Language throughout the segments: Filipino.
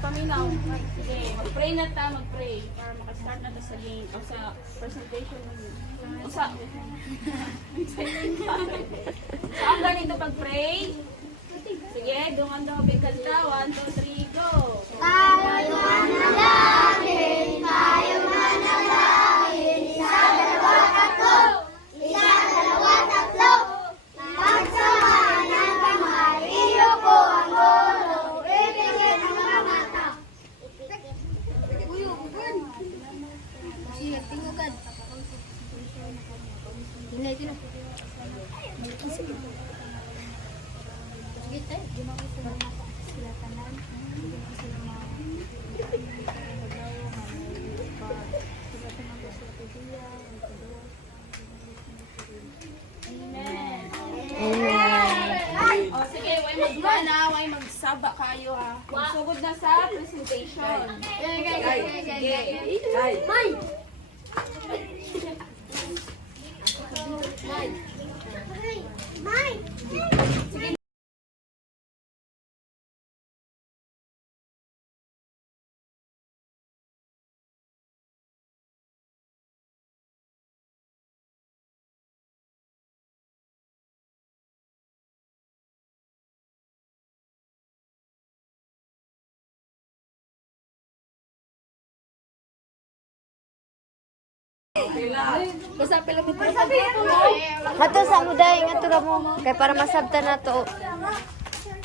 paminaw. Sige, mag-pray na ta, mag-pray. Para makastart na ta sa game. O sa presentation mo. O sa... Saan ganito pag-pray? Sige, dungan daw bigkanta. 1, 2, 3, go! Tayo manalangin, tayo manalangin, isa, dalawa, tatlo, isa, dalawa, tatlo, pagsamahan ng kamay, iyo ko ang lolo, ibigin ang mga mata. Siya, tingugan. Tingnan, tingnan. Sige tayo, gumamit sa mga sila tanan. Amen. O sige, way magmana, way magsaba kayo ha. Sugod na sa presentation. Sige. Hato sa muday nga tura mo kay para masabtan nato.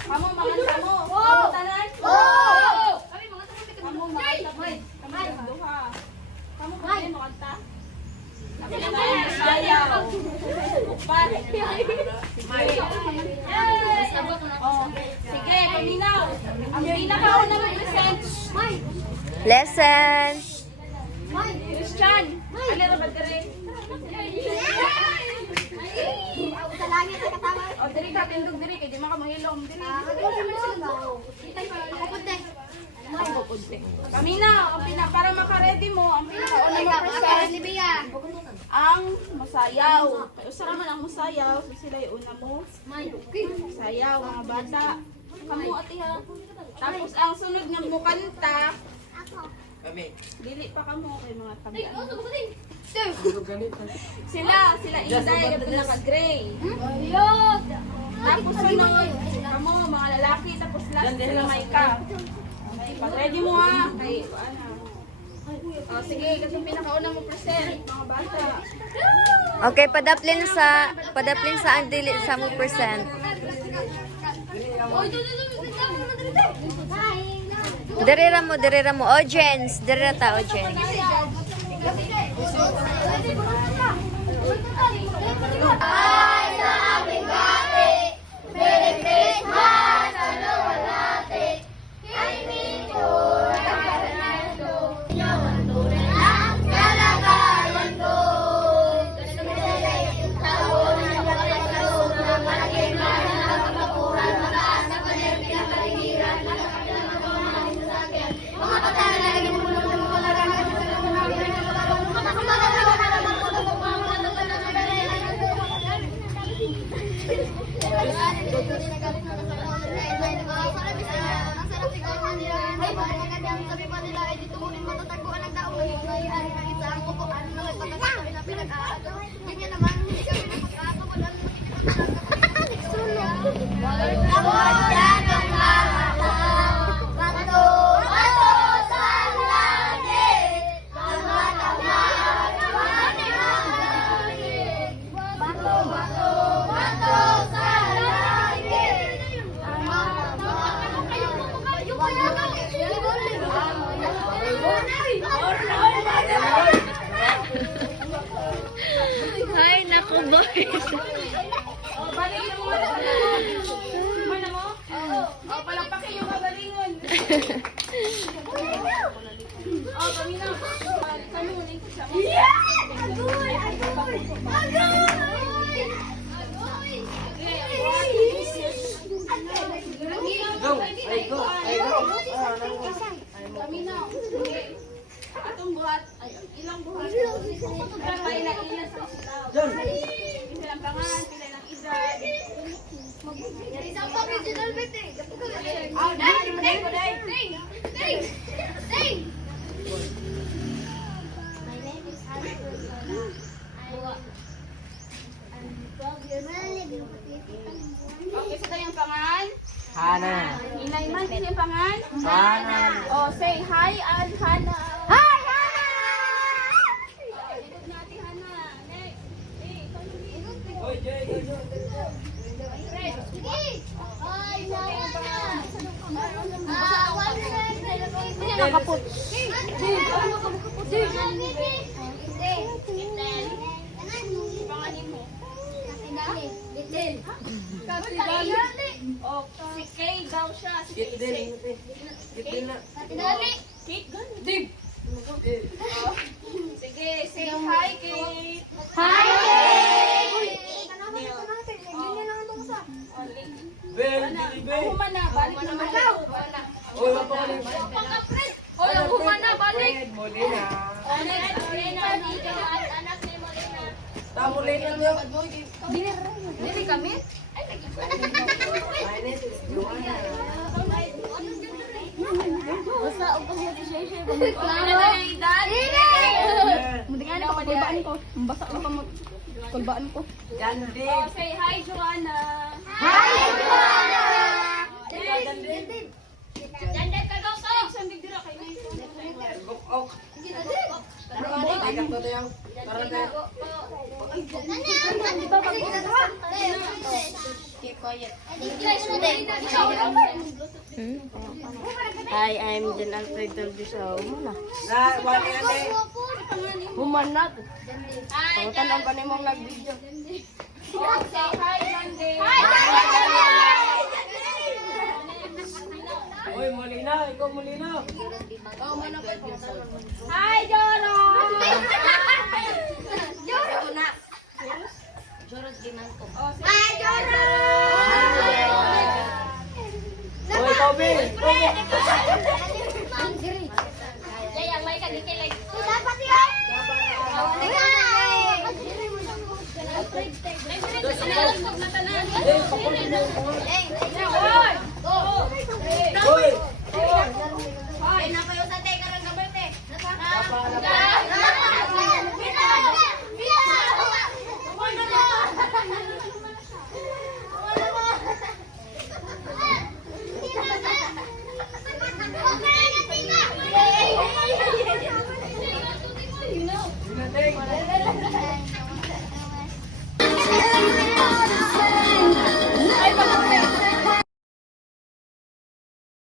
Kamu manganta mo. Kamu tanan? Oo! Kamu manganta mo. Kamu duha. Kamu kaya mo kanta? Ako na tayo masayaw. Upat. Sige, paminaw. Ang pinakauna mag-present. Lesson. Christian. Alera ba dire? O, diri ka tindog diri kay di man ka mahilom diri. Kamina, ang para maka-ready mo, ang pinakauna mo present ang masayaw. Kaya usa man ang masayaw, so sila yung una mo. Masayaw, mga bata. Kamu ati ha. Tapos ang sunod nga mo kanta, dili pa kamo kay mga tabi. Sila Inday kadto naka-gray. Tapos sunod kamo mga lalaki tapos last sila Maika. Pag ready mo ha, kay ano. Oh, sige, kasi pinakauna mo present mga bata. Okay, padaplin sa ang dili sa mo percent. Dirira mo audience, dirira ta audience. Ay, sa aming gati, Merry Christmas, ano walati, kay Mito, Fernando, yawan tunay ang kalagayan ko. Taon na pagkakaroon na malaking mana ng kapakuran, mataas na paner, pinakaligiran, nakakapilang ako ng mga sasakyan, mga patana na lagi mo ng mga larangan, Ay, naku boy. Mana mo? Oh, palakpakin yung kagalingon. Oh, kami na. Kami muna yung kasama. Agoy! Kami na. Atong buhat. Ay, ilang buhat. Kapay na ilan sa sila. Pila ang pangalan, pila ng edad. Isang pang original bit eh. Oh, dahil. Hi, man. Sino yung pangan? Hana. Oh, say hi, and Hana. Hi, Hana! Ikot natin, Hana. Next. Hey, ikaw yung Sige! Hi, Hana! Hindi nakapot. Panganin mo. Oh, si Kay daw siya. Si Kay. Kate, gano'n. Dig. Oh, sige, say hi, Kate. Hi! Ang humana, balik naman daw. Hoy, ang humana, balik! Oh, next, Morena. Anak ni Morena. Dili kami? Basta og pag-share ba mo? Ano na yung edad? Mudingan ako kulbaan ko. Basta ko mo kulbaan ko. Oh, say hi, Joanna. Hi, Joanna! Jandet ka daw, Sal. Sandig dira kay Hi, I'm Jen Alfred Delvisao. Humana. Hi, Tanong ka nimong nag-video. oh, say hi, Monday. Hoy, Molina, ikaw Molina. Hi, Joro. Oh, say Hi, Joro! Hoy, Toby. Yayang may kagikilig. Dapat yan! Sinalasog na tanan. Hoy!